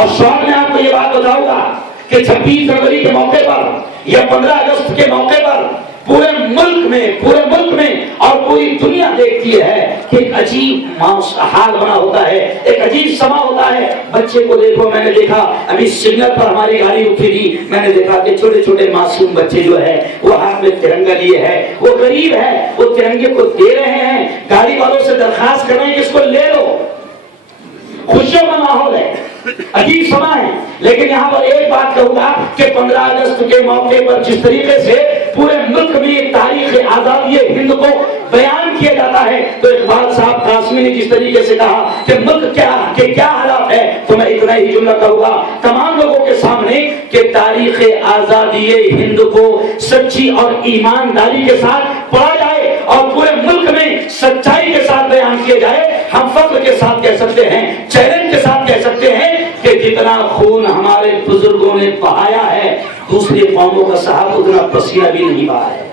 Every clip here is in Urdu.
اور شوق میں آپ کو یہ بات بتاؤں گا کہ 26 فروری کے موقع پر یا 15 اگست کے موقع پر پورے ملک میں اور پوری دنیا دیکھتی ہے کہ ایک عجیب حال بنا ہوتا ہے، ایک عجیب سما ہوتا ہے۔ بچے کو دیکھو، میں نے دیکھا ابھی سگنل پر ہماری گاڑی رکی تھی، میں نے دیکھا کہ چھوٹے چھوٹے معصوم بچے جو ہے وہ ہاتھ میں ترنگا لیے ہے، وہ غریب ہے، وہ ترنگے کو دے رہے ہیں، گاڑی والوں سے درخواست کر رہے ہیں کہ اس کو لے لو۔ خوشیوں کا ماحول ہے، عجیب سما ہے۔ لیکن یہاں پر ایک بات کہوں گا کہ 15 اگست کے موقع پر جس طریقے سے پورے ملک میں تاریخ آزادی ہند کو بیان کیا جاتا ہے، تو اقبال صاحب قاسمی نے جس طریقے سے کہا کہ ملک کیا حالات ہے، تو میں اتنا ہی جملہ کہوں گا تمام لوگوں کے سامنے کہ تاریخ آزادی ہند کو سچی اور ایمانداری کے ساتھ پڑھا جائے اور پورے ملک میں سچائی کے ساتھ بیان کیا جائے۔ ہم فخر کے ساتھ کہہ سکتے ہیں، چیلنج کے ساتھ کہہ سکتے ہیں کہ جتنا خون ہمارے بزرگوں نے بہایا ہے دوسری قوموں کا صاحب اتنا پسینہ بھی نہیں بہا ہے۔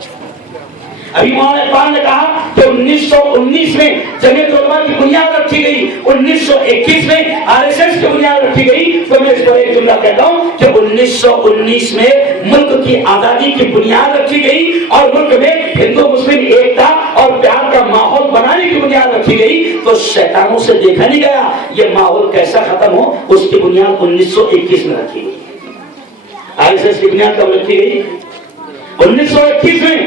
ابھی مولانا اقبال نے کہا کہ 1919 میں جمعیت علماء کی بنیاد رکھی گئی، 1921 میں RSS کی بنیاد رکھی گئی، تو میں اس پر ایک جملہ کہتا ہوں کہ 1919 میں ملک کی آزادی کی بنیاد رکھی گئی اور ملک میں ہندو مسلم ایکتا اور پیار کا ماحول بنانے کی بنیاد رکھی گئی، تو شیطانوں سے دیکھا نہیں گیا یہ ماحول کیسا ختم ہو، اس کی بنیاد 1921 میں رکھی گئی۔ RSS کی بنیاد کب رکھی گئی؟ 1921 میں۔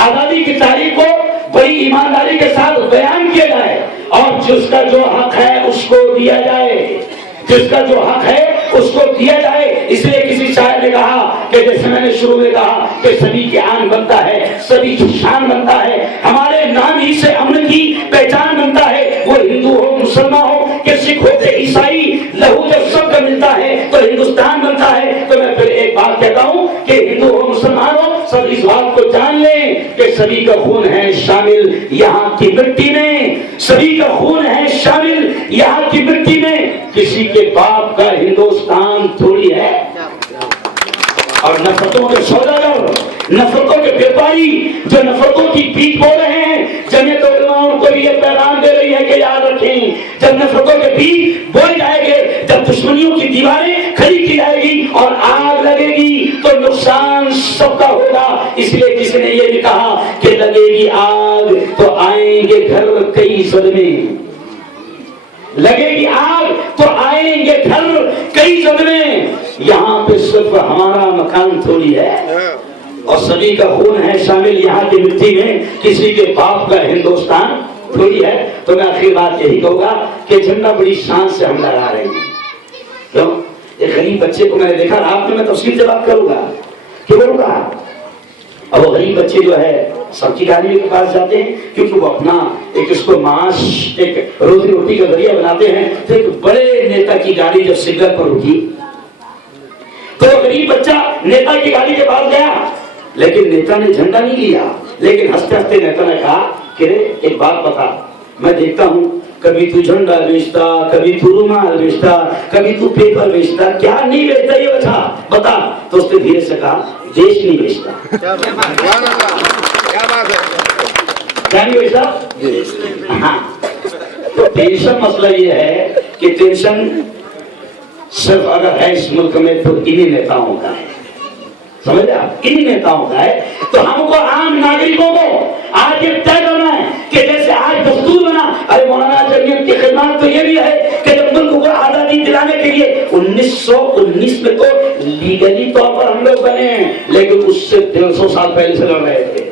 آزادی کی تاریخ کو بڑی ایمانداری کے ساتھ بیان کیا جائے اور جس کا جو حق ہے اس کو دیا جائے، جس کا جو حق ہے اس کو دیا جائے۔ اس لیے کسی شاعر نے کہا کہ جیسے میں نے شروع میں کہا کہ سبھی کی آن بنتا ہے، سبھی کی شان بنتا ہے، ہمارے نام ہی سے امن کی پہچان بنتا ہے، وہ ہندو ہو مسلمان ہو کہ سکھ ہو کہ عیسائی، لہو جب سب کا ملتا ہے تو ہندوستان بنتا ہے۔ تو میں پھر ایک بات کہتا ہوں کہ ہندو ہو مسلمان ہو سب اس بات کو جان لیں کہ سبھی کا خون ہے شامل یہاں کی مٹی میں، سبھی کا خون ہے شامل یہاں کی مٹی میں، کسی کے باپ کا ہندوستان تھوڑی ہے۔ اور نفرتوں کے سوداگر، نفرتوں کے بیپاری جو نفرتوں کی پیٹ بول رہے ہیں، جمعیت علماء ان کو بھی یہ پیغام دے رہی ہے کہ یاد رکھیں جب نفرتوں کے پیٹ بول جائے گے، جب دشمنیوں کی دیواریں کھڑی کی جائے گی اور آگ لگے گی تو نقصان سب کا ہوگا۔ اس لیے کسی نے یہ بھی کہا کہ لگے گی آگ تو آئیں گے گھر کئی صدمے، لگے گی آگ تو آئیں گے گھر کئی صدمے، یہاں پہ صرف ہمارا مکان تھوڑی ہے اور سبھی کا خون ہے شامل یہاں کی مٹی میں، کسی کے باپ کا ہندوستان تھوڑی ہے۔ تو میں آخری بات یہی کہوں گا کہ جھنڈا بڑی شان سے ہم لہرا رہے ہیں۔ کیوں؟ ایک غریب بچے کو میں نے دیکھا، رات میں تفصیل سے بات کروں گا کہ بولوں گا، اور وہ غریب بچے جو ہے سبزی گاڑی کے پاس جاتے ہیں کیونکہ وہ اپنا ایک اس کو معاش، ایک روزی روٹی کا ذریعہ بناتے ہیں۔ تو ایک بڑے نیتا کی گاڑی جب سگنل پر رکی تو غریب بچہ نیتا کی گاڑی کے پاس گیا، لیکن نیتا نے جھنڈا نہیں لیا، لیکن ہنستے ہنستے نیتا نے کہا کہ ایک بات بتا، میں دیکھتا ہوں کبھی تو جھنڈا بیچتا، کبھی تو رومال بیچتا، کبھی تو پیپر بیچتا، کیا نہیں بیچتا یہ بتا۔ تو اس نے دھیرے سے کہا دیش نہیں بیچتا۔ کیا نہیں بیچتا؟ ہاں، تو ٹینشن مسئلہ یہ ہے کہ ٹینشن صرف اگر ہے اس ملک میں تو انہی نیتاؤں کا ہے، سمجھ آپ، انہی نیتاؤں کا ہے۔ تو ہم کو عام ناگرکوں کو آج یہ طے کرنا ہے کہ جیسے آج دستور بنا، ارے مولانا جمعیت کی خدمات تو یہ بھی ہے کہ جب ملک کو آزادی دلانے کے لیے 1919 میں تو لیگلی طور پر ہم لوگ بنے ہیں، لیکن اس سے 150 سال پہلے سے لڑ رہے تھے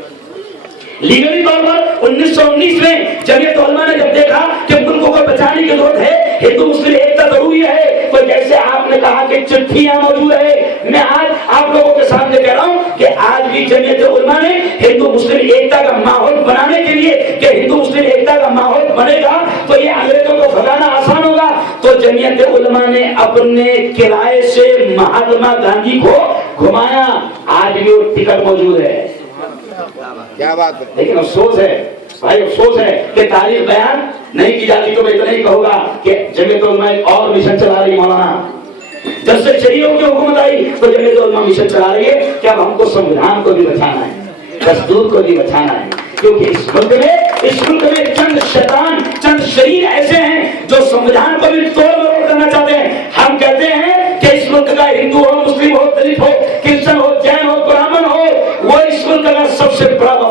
لیگلی طور پر۔ 1919 میں جمعیت علماء نے جب دیکھا کہ ملک کو بچانے کی ضرورت ہے، ہندو مسلم ایکتا ضروری ہے، تو جیسے آپ نے کہا کہ چٹھیاں موجود ہے، میں آج آپ لوگوں کے سامنے کہہ رہا ہوں کہ آج بھی جمعیت علماء نے ہندو مسلم ایکتا کا ماحول بنانے کے لیے کہ ہندو مسلم ایکتا کا ماحول بنے گا تو یہ انگریزوں کو بھگانا آسان ہوگا، تو جمعیت علماء نے اپنے کرائے سے مہاتما گاندھی کو گھمایا، آج بھی وہ ٹکٹ موجود ہے۔ کیا بات ہے، لیکن افسوس ہے بھائی، افسوس ہے کہ تاریخ بیان نہیں کی جاتی۔ تو میں اتنا ہی کہوں گا کہ جمعیت علماء ایک اور مشن چلا رہی مولانا، جب سے شریعوں کی حکومت آئی تو جمعیت علماء مشن چلا رہی ہے کہ اب ہم کو سنویدھان کو بھی بچانا ہے، دستور کو بھی بچانا ہے، کیونکہ اس ملک میں چند شیطان، چند شریر ایسے ہیں جو سنویدھان کو بھی توڑ مروڑ کرنا چاہتے ہیں۔ ہم کہتے ہیں